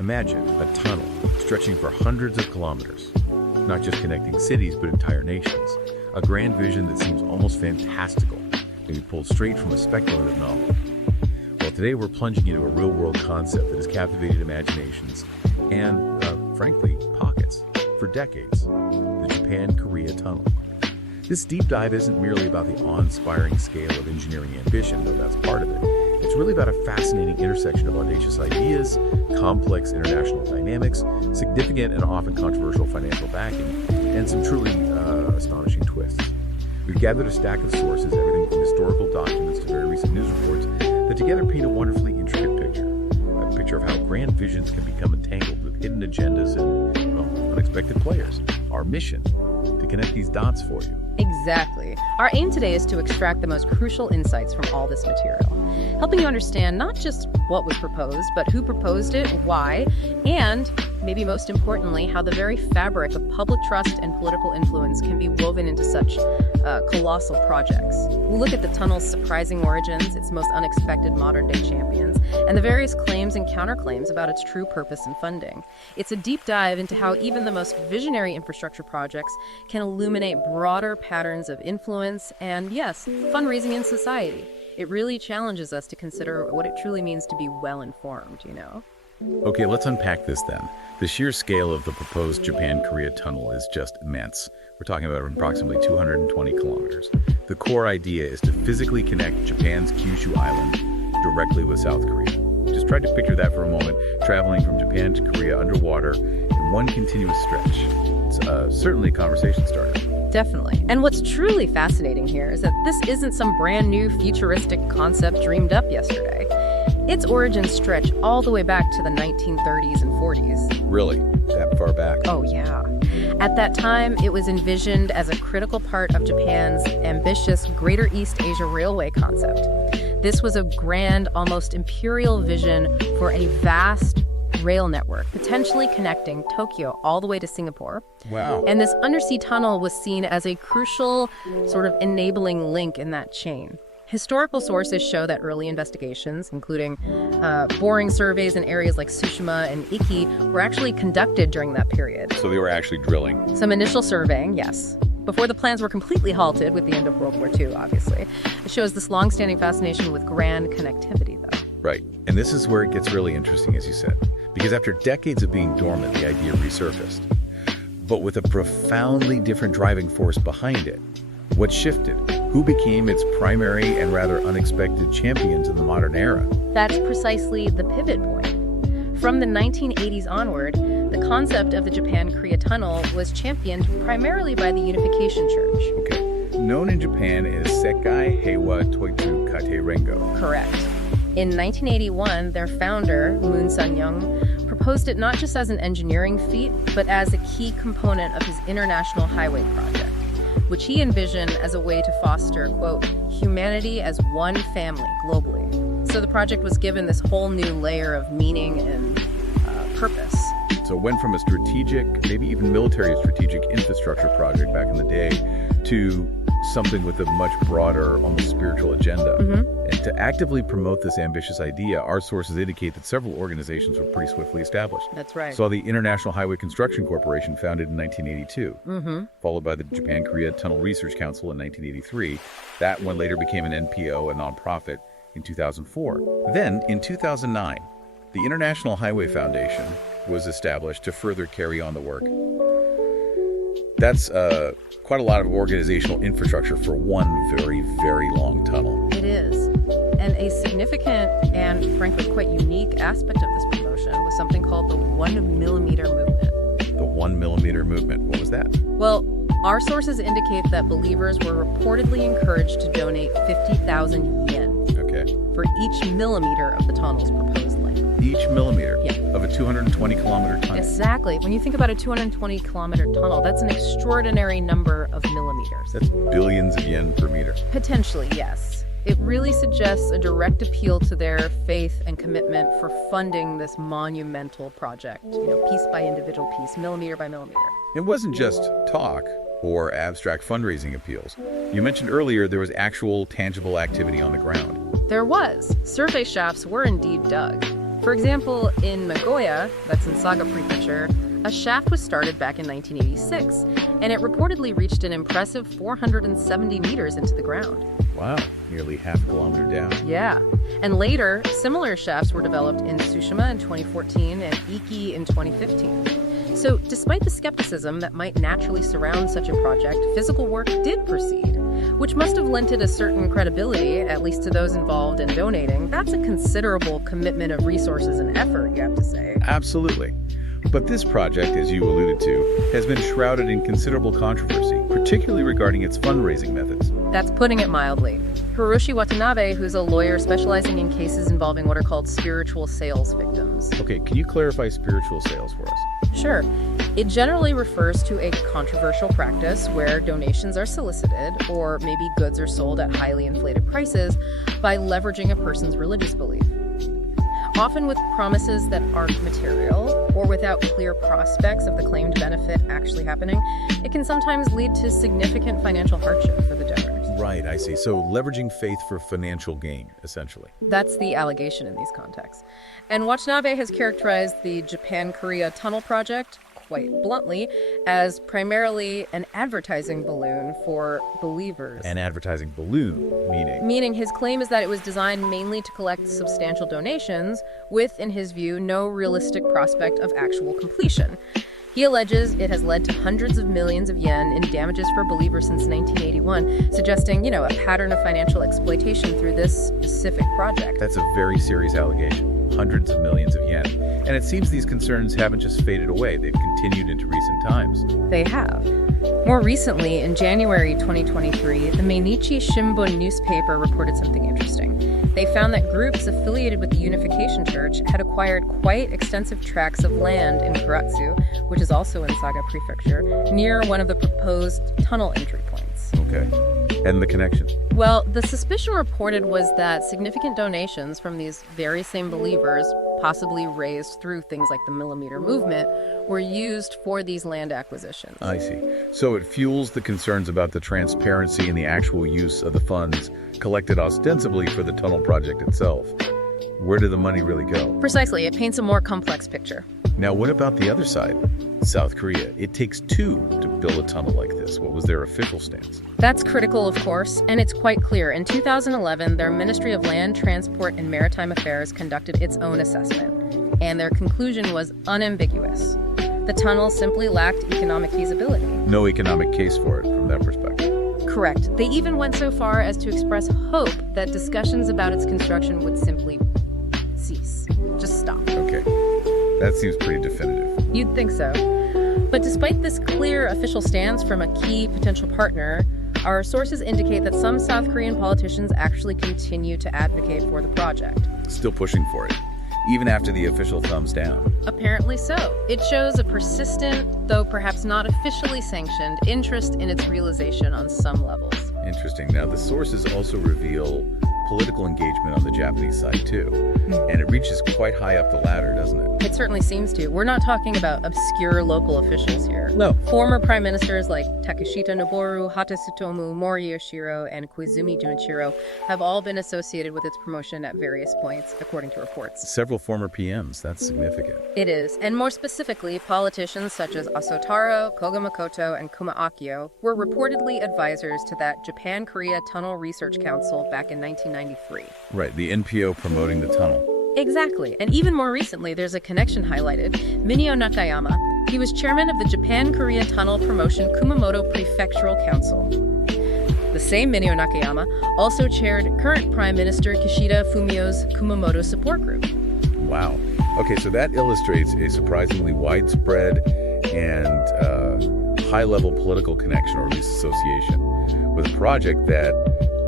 Imagine a tunnel stretching for hundreds of kilometers, not just connecting cities but entire nations. A grand vision that seems almost fantastical, maybe pulled straight from a speculative novel. Well, today we're plunging into a real-world concept that has captivated imaginations and, frankly, pockets for decades: the Japan-Korea Tunnel. This deep dive isn't merely about the awe-inspiring scale of engineering ambition, though that's part of it. It's really about a fascinating intersection of audacious ideas, complex international dynamics, significant and often controversial financial backing, and some truly astonishing twists. We've gathered a stack of sources, everything from historical documents to very recent news reports, that together paint a wonderfully intricate picture. A picture of how grand visions can become entangled with hidden agendas and, well, unexpected players. Our mission: to connect these dots for you. Exactly. Our aim today is to extract the most crucial insights from all this material, helping you understand not just what was proposed, but who proposed it, why, and, maybe most importantly, how the very fabric of public trust and political influence can be woven into such colossal projects. We'll look at the tunnel's surprising origins, its most unexpected modern-day champions, and the various claims and counterclaims about its true purpose and funding. It's a deep dive into how even the most visionary infrastructure projects can illuminate broader patterns of influence and, yes, fundraising in society. It really challenges us to consider what it truly means to be well-informed, you know? Okay, let's unpack this then. The sheer scale of the proposed Japan-Korea tunnel is just immense. We're talking about approximately 220 kilometers. The core idea is to physically connect Japan's Kyushu island directly with South Korea. Just try to picture that for a moment, traveling from Japan to Korea underwater in one continuous stretch. It's certainly a conversation starter. Definitely. And what's truly fascinating here is that this isn't some brand new futuristic concept dreamed up yesterday. Its origins stretch all the way back to the 1930s and 40s. Really? That far back? Oh, yeah. At that time, it was envisioned as a critical part of Japan's ambitious Greater East Asia Railway concept. This was a grand, almost imperial vision for a vast rail network, potentially connecting Tokyo all the way to Singapore. Wow. And this undersea tunnel was seen as a crucial sort of enabling link in that chain. Historical sources show that early investigations, including boring surveys in areas like Tsushima and Iki, were actually conducted during that period. So they were actually drilling. Some initial surveying, yes. Before the plans were completely halted with the end of World War II, obviously. It shows this long-standing fascination with grand connectivity, though. Right. And this is where it gets really interesting, as you said. Because after decades of being dormant, the idea resurfaced. But with a profoundly different driving force behind it. What shifted? Who became its primary and rather unexpected champions in the modern era? That's precisely the pivot point. From the 1980s onward, the concept of the Japan-Korea Tunnel was championed primarily by the Unification Church. Okay. Known in Japan as Sekai Heiwa Toitsu Kate Rengo. Correct. In 1981, their founder, Moon Sun-young, proposed it not just as an engineering feat, but as a key component of his international highway project, which he envisioned as a way to foster, quote, humanity as one family globally. So the project was given this whole new layer of meaning and purpose. So it went from a strategic, maybe even military strategic infrastructure project back in the day to something with a much broader, almost spiritual agenda. And to actively promote this ambitious idea, our sources indicate that several organizations were pretty swiftly established. That's right. So the International Highway Construction Corporation, founded in 1982, followed by the Japan-Korea Tunnel Research Council in 1983. That one later became an NPO, a nonprofit, in 2004. Then, in 2009, the International Highway Foundation was established to further carry on the work. That's quite a lot of organizational infrastructure for one very, very long tunnel. It is. And a significant and, frankly, quite unique aspect of this promotion was something called the 1 millimeter movement. The 1 millimeter movement. What was that? Well, our sources indicate that believers were reportedly encouraged to donate 50,000 yen for each millimeter of the tunnel's proposed length. Each millimeter of a 220-kilometer tunnel. Exactly. When you think about a 220-kilometer tunnel, that's an extraordinary number of millimeters. That's billions of yen per meter. Potentially, yes. It really suggests a direct appeal to their faith and commitment for funding this monumental project, piece by individual piece, millimeter by millimeter. It wasn't just talk or abstract fundraising appeals. You mentioned earlier there was actual tangible activity on the ground. There was. Survey shafts were indeed dug. For example, in Nagoya, that's in Saga Prefecture, a shaft was started back in 1986, and it reportedly reached an impressive 470 meters into the ground. Wow, nearly half a kilometer down. Yeah. And later, similar shafts were developed in Tsushima in 2014 and Iki in 2015. So, despite the skepticism that might naturally surround such a project, physical work did proceed, which must have lent it a certain credibility, at least to those involved in donating. That's a considerable commitment of resources and effort, you have to say. Absolutely. But this project, as you alluded to, has been shrouded in considerable controversy, particularly regarding its fundraising methods. That's putting it mildly. Hiroshi Watanabe, who's a lawyer specializing in cases involving what are called spiritual sales victims. Okay, can you clarify spiritual sales for us? Sure. It generally refers to a controversial practice where donations are solicited, or maybe goods are sold at highly inflated prices, by leveraging a person's religious belief. Often with promises that aren't material, or without clear prospects of the claimed benefit actually happening, it can sometimes lead to significant financial hardship for the donors. Right, I see. So leveraging faith for financial gain, essentially. That's the allegation in these contexts. And Watanabe has characterized the Japan-Korea Tunnel Project, quite bluntly, as primarily an advertising balloon for believers. An advertising balloon, meaning? Meaning his claim is that it was designed mainly to collect substantial donations with, in his view, no realistic prospect of actual completion. He alleges it has led to hundreds of millions of yen in damages for believers since 1981, suggesting, a pattern of financial exploitation through this specific project. That's a very serious allegation. Hundreds of millions of yen. And it seems these concerns haven't just faded away. They've continued into recent times. They have. More recently, in January 2023, the Mainichi Shimbun newspaper reported something interesting. They found that groups affiliated with the Unification Church had acquired quite extensive tracts of land in Kuratsu, which is also in Saga Prefecture, near one of the proposed tunnel entry points. Okay. And the connection? Well, the suspicion reported was that significant donations from these very same believers, possibly raised through things like the Millimeter Movement, were used for these land acquisitions. I see. So it fuels the concerns about the transparency and the actual use of the funds collected ostensibly for the tunnel project itself. Where did the money really go? Precisely. It paints a more complex picture. Now, what about the other side? South Korea. It takes two to build a tunnel like this. What was their official stance? That's critical, of course, and it's quite clear. In 2011, their Ministry of Land, Transport, and Maritime Affairs conducted its own assessment, and their conclusion was unambiguous. The tunnel simply lacked economic feasibility. No economic case for it from that perspective. Correct. They even went so far as to express hope that discussions about its construction would simply cease. Just stop. Okay. That seems pretty definitive. You'd think so. But despite this clear official stance from a key potential partner, our sources indicate that some South Korean politicians actually continue to advocate for the project. Still pushing for it, even after the official thumbs down. Apparently so. It shows a persistent, though perhaps not officially sanctioned, interest in its realization on some levels. Interesting. Now, the sources also reveal political engagement on the Japanese side, too. And it reaches quite high up the ladder, doesn't it? It certainly seems to. We're not talking about obscure local officials here. No. Former prime ministers like Takeshita Noboru, Hata Tsutomu, Mori Yoshiro, and Koizumi Junichiro have all been associated with its promotion at various points, according to reports. Several former PMs. That's significant. It is. And more specifically, politicians such as Asotaro, Koga Makoto, and Kuma Akio were reportedly advisors to that Japan-Korea Tunnel Research Council back in 1993. Right, the NPO promoting the tunnel. Exactly. And even more recently, there's a connection highlighted. Minio Nakayama. He was chairman of the Japan-Korea Tunnel Promotion Kumamoto Prefectural Council. The same Minio Nakayama also chaired current Prime Minister Kishida Fumio's Kumamoto Support Group. Wow. Okay, so that illustrates a surprisingly widespread and high-level political connection, or at least association, with a project that,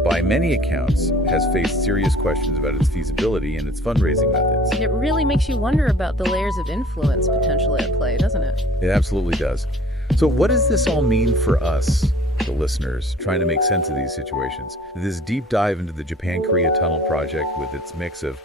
by many accounts, has faced serious questions about its feasibility and its fundraising methods. It really makes you wonder about the layers of influence potentially at play, doesn't it? It absolutely does. So what does this all mean for us, the listeners, trying to make sense of these situations? This deep dive into the Japan-Korea Tunnel Project with its mix of,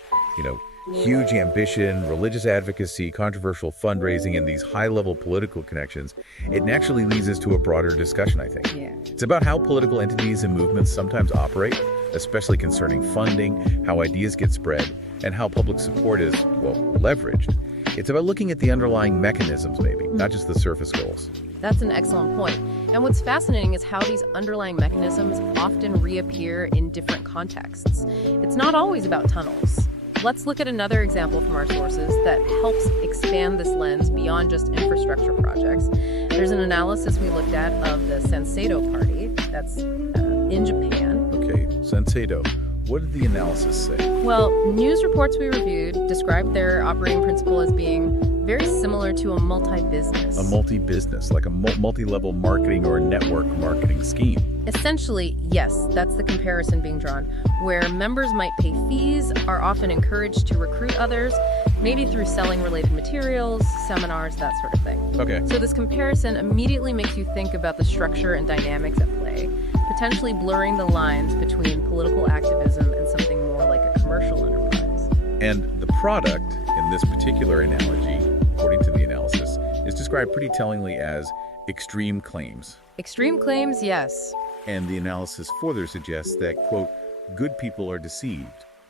huge ambition, religious advocacy, controversial fundraising, and these high-level political connections, it naturally leads us to a broader discussion, I think. Yeah. It's about how political entities and movements sometimes operate, especially concerning funding, how ideas get spread, and how public support is, well, leveraged. It's about looking at the underlying mechanisms, maybe, not just the surface goals. That's an excellent point. And what's fascinating is how these underlying mechanisms often reappear in different contexts. It's not always about tunnels. Let's look at another example from our sources that helps expand this lens beyond just infrastructure projects. There's an analysis we looked at of the Senseido Party, that's in Japan. Okay, Senseido. What did the analysis say? Well, news reports we reviewed described their operating principle as being very similar to a multi-business. A multi-business, like a multi-level marketing or network marketing scheme. Essentially, yes, that's the comparison being drawn, where members might pay fees, are often encouraged to recruit others, maybe through selling related materials, seminars, that sort of thing. Okay. So this comparison immediately makes you think about the structure and dynamics at play, potentially blurring the lines between political activism and something more like a commercial enterprise. And the product, in this particular analogy, according to the analysis, is described pretty tellingly as extreme claims. Extreme claims, yes. And the analysis further suggests that, quote, good people are deceived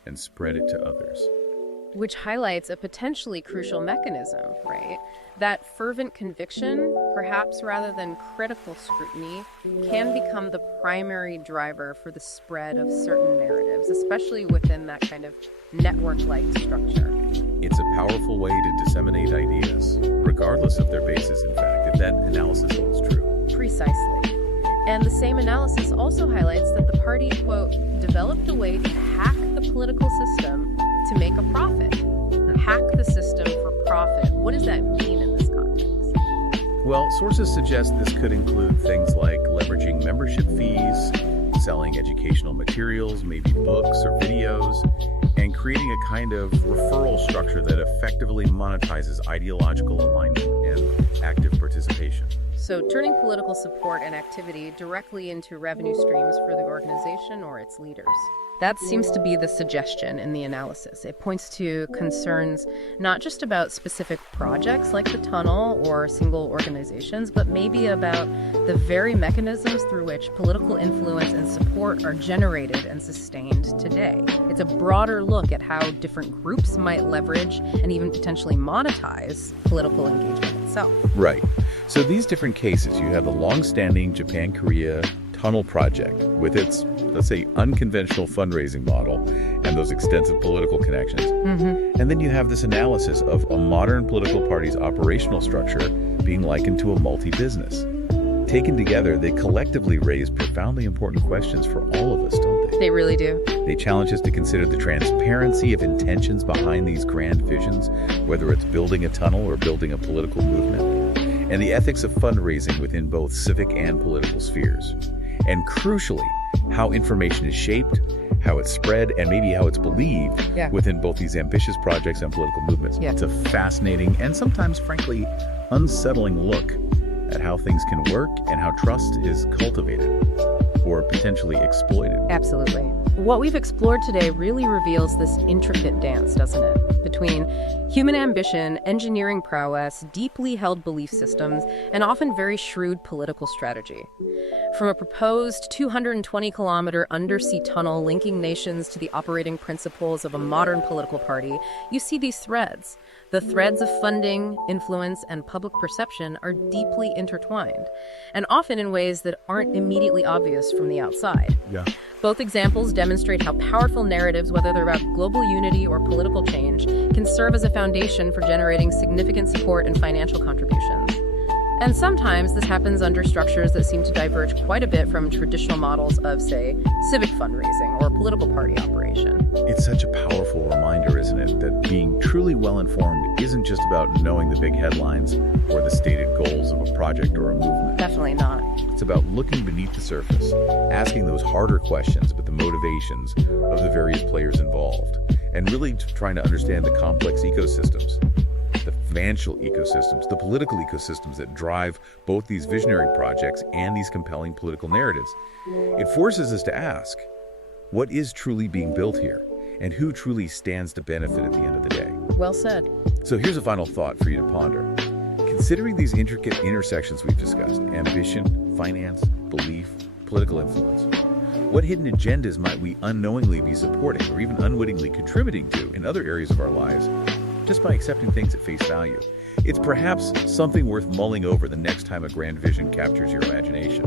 and spread it to others. Which highlights a potentially crucial mechanism, right? That fervent conviction, perhaps rather than critical scrutiny, can become the primary driver for the spread of certain narratives, especially within that kind of network-like structure. It's a powerful way to disseminate ideas, regardless of their basis, in fact, if that analysis holds true. Precisely. And the same analysis also highlights that the party, quote, developed a way to hack the political system to make a profit. Hack the system for profit. What does that mean in this context? Well, sources suggest this could include things like leveraging membership fees, selling educational materials, maybe books or videos, and creating a kind of referral structure that effectively monetizes ideological alignment and active participation. So turning political support and activity directly into revenue streams for the organization or its leaders. That seems to be the suggestion in the analysis. It points to concerns not just about specific projects like the tunnel or single organizations, but maybe about the very mechanisms through which political influence and support are generated and sustained today. It's a broader look at how different groups might leverage and even potentially monetize political engagement itself. Right. So these different cases, you have the long-standing Japan-Korea tunnel project with its, let's say, unconventional fundraising model and those extensive political connections. And then you have this analysis of a modern political party's operational structure being likened to a multi-business. Taken together, they collectively raise profoundly important questions for all of us, don't they? They really do. They challenge us to consider the transparency of intentions behind these grand visions, whether it's building a tunnel or building a political movement, and the ethics of fundraising within both civic and political spheres. And crucially, how information is shaped, how it's spread, and maybe how it's believed within both these ambitious projects and political movements. It's a fascinating and sometimes, frankly, unsettling look at how things can work and how trust is cultivated or potentially exploited. Absolutely. What we've explored today really reveals this intricate dance, doesn't it? Between human ambition, engineering prowess, deeply held belief systems, and often very shrewd political strategy. From a proposed 220-kilometer undersea tunnel linking nations to the operating principles of a modern political party, you see these threads. The threads of funding, influence, and public perception are deeply intertwined, and often in ways that aren't immediately obvious from the outside. Both examples demonstrate how powerful narratives, whether they're about global unity or political change, can serve as a foundation for generating significant support and financial contributions. And sometimes this happens under structures that seem to diverge quite a bit from traditional models of, say, civic fundraising or political party operation. It's such a powerful reminder, isn't it, that being truly well-informed isn't just about knowing the big headlines or the stated goals of a project or a movement. Definitely not. It's about looking beneath the surface, asking those harder questions about the motivations of the various players involved, and really trying to understand the complex ecosystems, the financial ecosystems, the political ecosystems that drive both these visionary projects and these compelling political narratives. It forces us to ask, what is truly being built here? and who truly stands to benefit at the end of the day. Well said. So here's a final thought for you to ponder. Considering these intricate intersections we've discussed, ambition, finance, belief, political influence, what hidden agendas might we unknowingly be supporting or even unwittingly contributing to in other areas of our lives just by accepting things at face value? It's perhaps something worth mulling over the next time a grand vision captures your imagination.